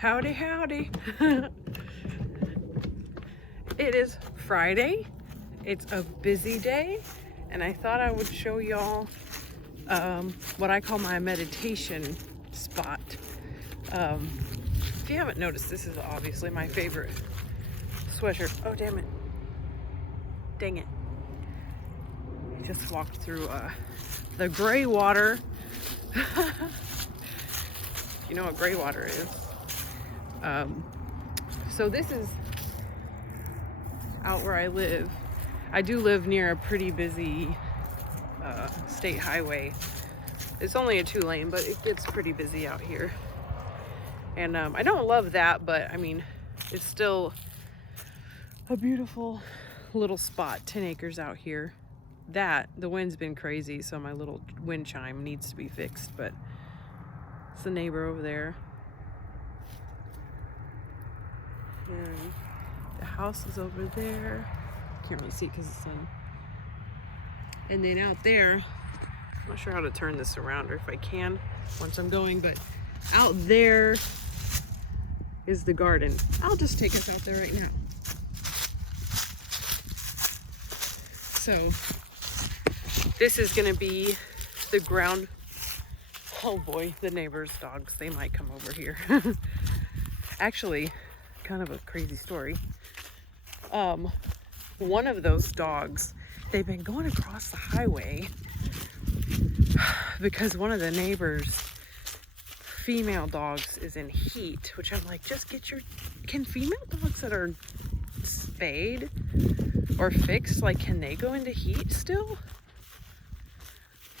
Howdy, howdy. It is Friday. It's a busy day, and I thought I would show y'all what I call my meditation spot. If you haven't noticed, this is obviously my favorite sweatshirt. Oh, damn it. Dang it. I just walked through the gray water. You know what gray water is. So this is out where I live. I do live near a pretty busy state highway. It's only a 2-lane, but it gets pretty busy out here. And I don't love that, but I mean, it's still a beautiful little spot. 10 acres out here. The wind's been crazy, so my little wind chime needs to be fixed, but it's the neighbor over there. And the house is over there. Can't really see because it's sun. And then out there, I'm not sure how to turn this around or if I can once I'm going, but out there is the garden. I'll just take us out there right now. So this is gonna be the ground. Oh boy, the neighbor's dogs, they might come over here. Actually, kind of a crazy story. One of those dogs, they've been going across the highway because one of the neighbors' female dogs is in heat, which I'm like, just get can female dogs that are spayed or fixed, like, can they go into heat still?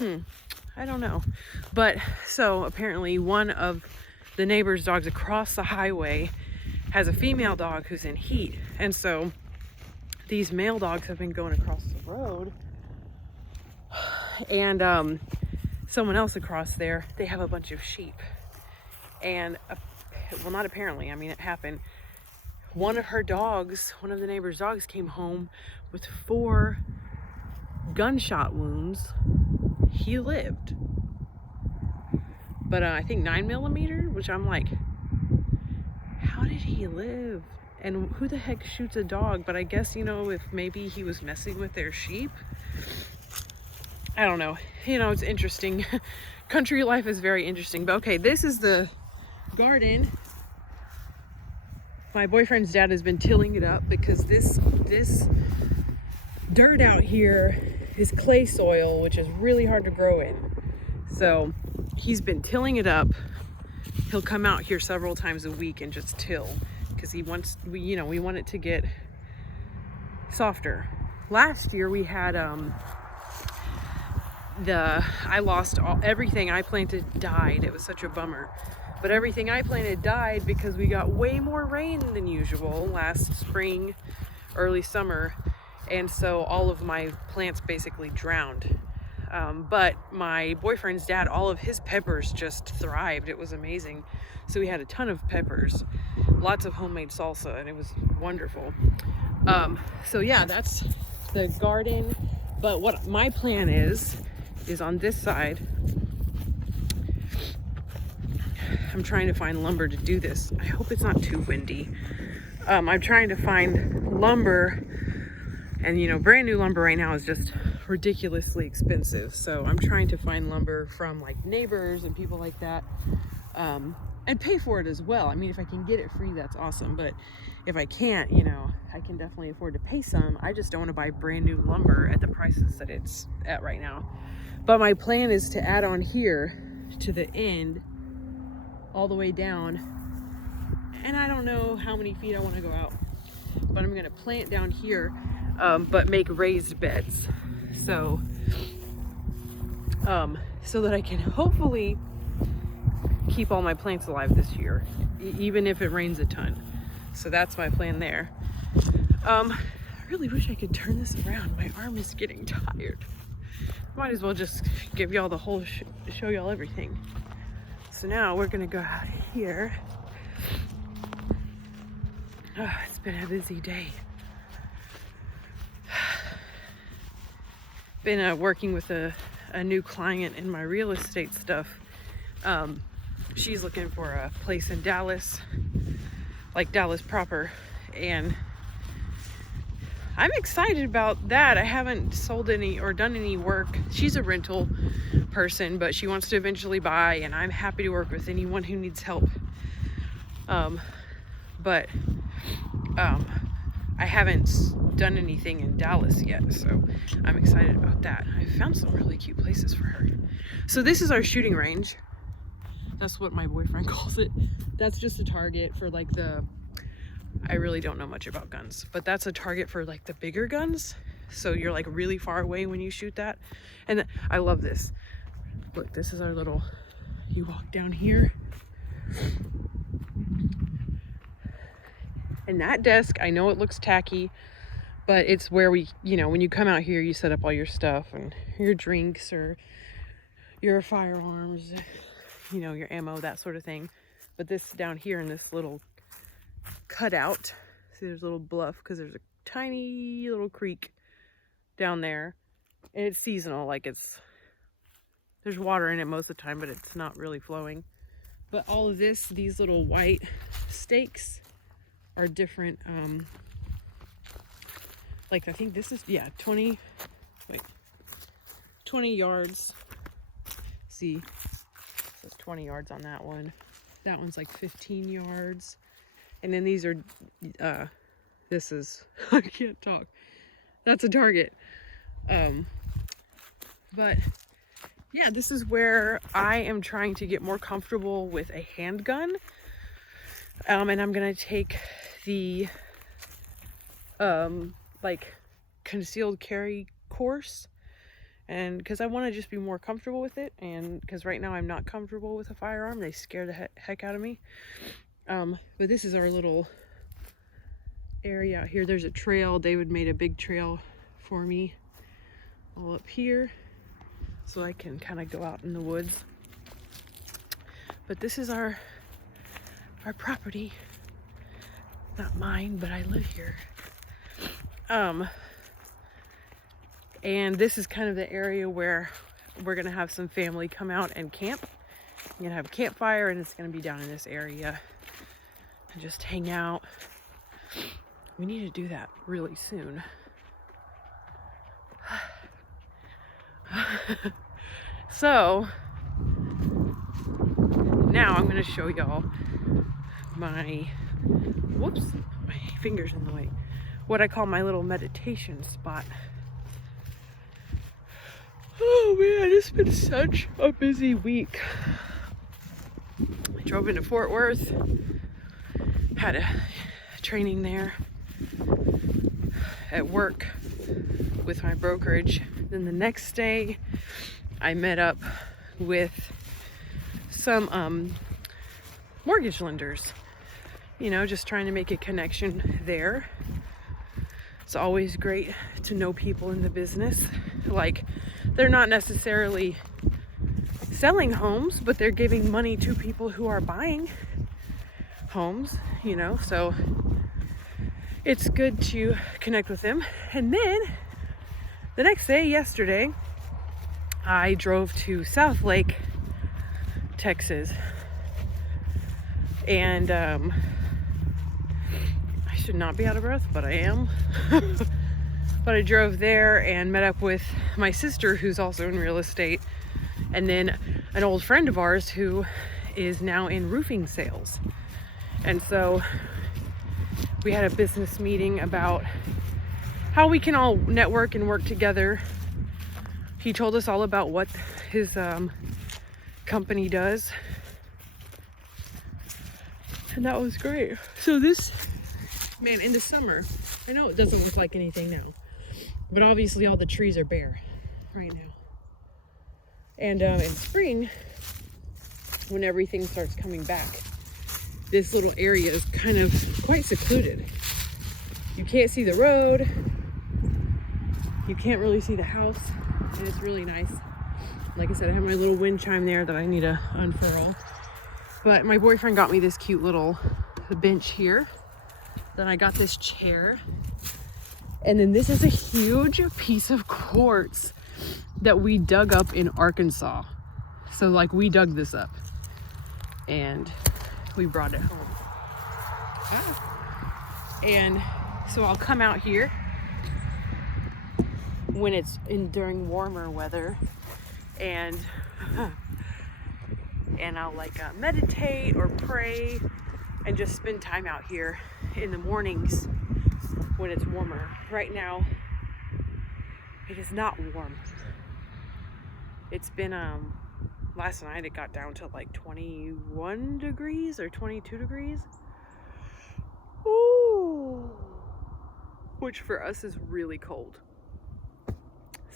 I don't know. But so apparently one of the neighbor's dogs across the highway has a female dog who's in heat. And so these male dogs have been going across the road, and someone else across there, they have a bunch of sheep. And well, not apparently, I mean, it happened. One of the neighbor's dogs came home with 4 gunshot wounds. He lived. But I think 9mm, which I'm like, how did he live? And who the heck shoots a dog? But I guess, you know, if maybe he was messing with their sheep. I don't know. You know, it's interesting. Country life is very interesting. But okay, this is the garden. My boyfriend's dad has been tilling it up because this dirt out here is clay soil, which is really hard to grow in. So he's been tilling it up. He'll come out here several times a week and just till, because we want it to get softer. Last year we had I lost everything I planted died. It was such a bummer. But everything I planted died because we got way more rain than usual last spring, early summer. And so all of my plants basically drowned. But my boyfriend's dad, all of his peppers just thrived. It was amazing. So we had a ton of peppers, lots of homemade salsa, and it was wonderful. So yeah, that's the garden. But what my plan is on this side, I'm trying to find lumber to do this. I hope it's not too windy. I'm trying to find lumber, and you know, brand new lumber right now is just ridiculously expensive. So I'm trying to find lumber from like neighbors and people like that, and pay for it as well. I mean, if I can get it free, that's awesome. But if I can't, you know, I can definitely afford to pay some. I just don't want to buy brand new lumber at the prices that it's at right now. But my plan is to add on here to the end, all the way down. And I don't know how many feet I want to go out, but I'm going to plant down here, but make raised beds. So that I can hopefully keep all my plants alive this year, even if it rains a ton. So that's my plan there. I really wish I could turn this around. My arm is getting tired. Might as well just give y'all the whole show y'all everything. So now we're gonna go out here. Oh, it's been a busy day. Been working with a new client in my real estate stuff. she's looking for a place in Dallas, like Dallas proper, and I'm excited about that. I haven't sold any or done any work. She's a rental person, but she wants to eventually buy, and I'm happy to work with anyone who needs help. But I haven't done anything in Dallas yet, so I'm excited about that. I found some really cute places for her. So this is our shooting range. That's what my boyfriend calls it. That's just a target for like I really don't know much about guns, but that's a target for like the bigger guns. So you're like really far away when you shoot that. And I love this. Look, this is our little, you walk down here. And that desk, I know it looks tacky, but it's where we, when you come out here, you set up all your stuff and your drinks or your firearms, your ammo, that sort of thing. But this down here in this little cutout, see there's a little bluff because there's a tiny little creek down there. And it's seasonal, like there's water in it most of the time, but it's not really flowing. But all of these little white stakes are different, like I think this is 20 yards. See, it says 20 yards on that one. That one's like 15 yards. And then these are this is I can't talk. That's a target. But yeah, this is where I am trying to get more comfortable with a handgun. And I'm gonna take the like concealed carry course, and because I want to just be more comfortable with it, and because right now I'm not comfortable with a firearm. They scare the heck out of me. But this is our little area out here. There's a trail. David made a big trail for me all up here so I can kind of go out in the woods. But this is our property. Not mine, but I live here. And this is kind of the area where we're gonna have some family come out and camp. We're gonna have a campfire, and it's gonna be down in this area and just hang out. We need to do that really soon. So now I'm gonna show y'all my fingers in the way, what I call my little meditation spot. Oh man, it's been such a busy week. I drove into Fort Worth, had a training there at work with my brokerage. Then the next day I met up with some mortgage lenders, just trying to make a connection there. It's always great to know people in the business. Like, they're not necessarily selling homes, but they're giving money to people who are buying homes, so it's good to connect with them. And then the next day, yesterday, I drove to Southlake, Texas, and I should not be out of breath, but I am. But I drove there and met up with my sister, who's also in real estate, and then an old friend of ours who is now in roofing sales. And so we had a business meeting about how we can all network and work together. He told us all about what his company does, and that was great. So this, man, in the summer, I know it doesn't look like anything now, but obviously all the trees are bare right now. And in spring, when everything starts coming back, this little area is kind of quite secluded. You can't see the road, you can't really see the house, and it's really nice. Like I said, I have my little wind chime there that I need to unfurl. But my boyfriend got me this cute little bench here. Then I got this chair. And then this is a huge piece of quartz that we dug up in Arkansas. So like, we dug this up. and we brought it home. And so I'll come out here when it's during warmer weather, and I'll like meditate or pray and just spend time out here in the mornings when it's warmer. Right now it is not warm. It's been last night it got down to like 21 degrees or 22 degrees. Ooh, which for us is really cold.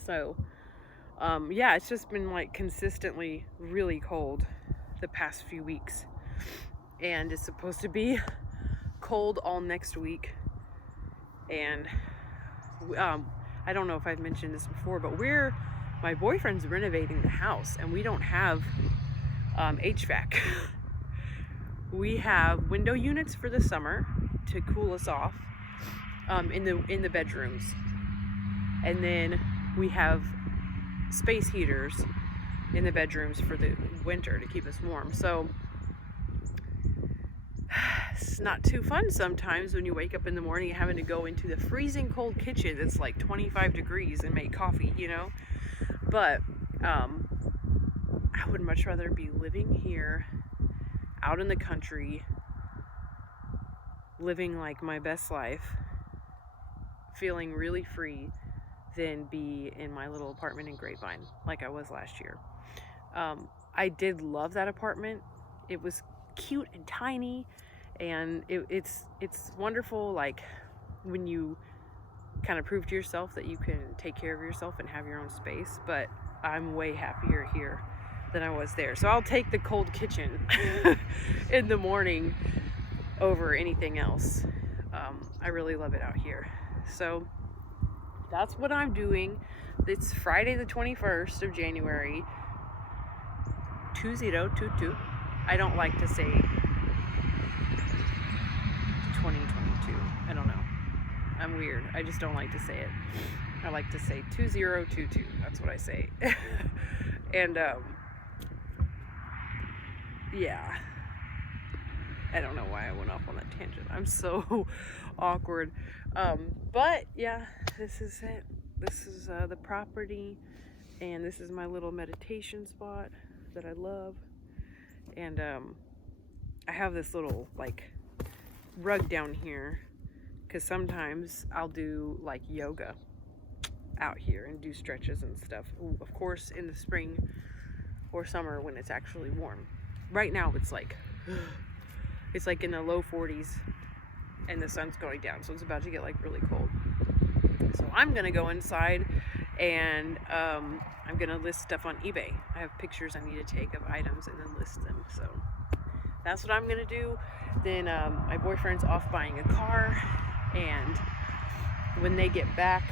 So yeah, it's just been like consistently really cold the past few weeks, and it's supposed to be cold all next week. And I don't know if I've mentioned this before, but my boyfriend's renovating the house, and we don't have HVAC. We have window units for the summer to cool us off in the bedrooms, and then we have space heaters in the bedrooms for the winter to keep us warm. So it's not too fun sometimes when you wake up in the morning having to go into the freezing cold kitchen that's like 25 degrees and make coffee, you know. But I would much rather be living here out in the country, living like my best life, feeling really free, than be in my little apartment in Grapevine like I was last year. I did love that apartment. It was cute and tiny, and it's wonderful, like when you kind of prove to yourself that you can take care of yourself and have your own space. But I'm way happier here than I was there. So I'll take the cold kitchen in the morning over anything else. I really love it out here. So that's what I'm doing. It's Friday the 21st of January, 2022. I don't like to say 2022. I don't know. I'm weird. I just don't like to say it. I like to say 2022. That's what I say. And yeah. I don't know why I went off on that tangent. I'm so awkward. But yeah, this is it. This is the property, and this is my little meditation spot that I love. And I have this little like rug down here because sometimes I'll do like yoga out here and do stretches and stuff. Of course, in the spring or summer when it's actually warm. Right now it's like in the low 40s and the sun's going down, so it's about to get like really cold. So I'm gonna go inside and I'm gonna list stuff on eBay. I have pictures I need to take of items and then list them. So that's what I'm gonna do. Then my boyfriend's off buying a car, and when they get back,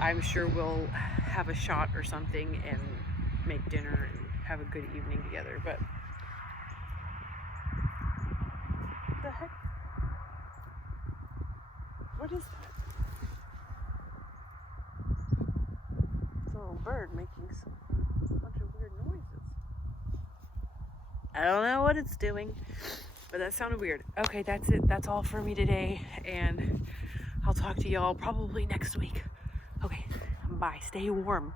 I'm sure we'll have a shot or something and make dinner and have a good evening together. But what the heck? What is that? It's a little bird making a bunch of weird noises. I don't know what it's doing, but that sounded weird. Okay, that's it. That's all for me today, and I'll talk to y'all probably next week. Okay, bye. Stay warm.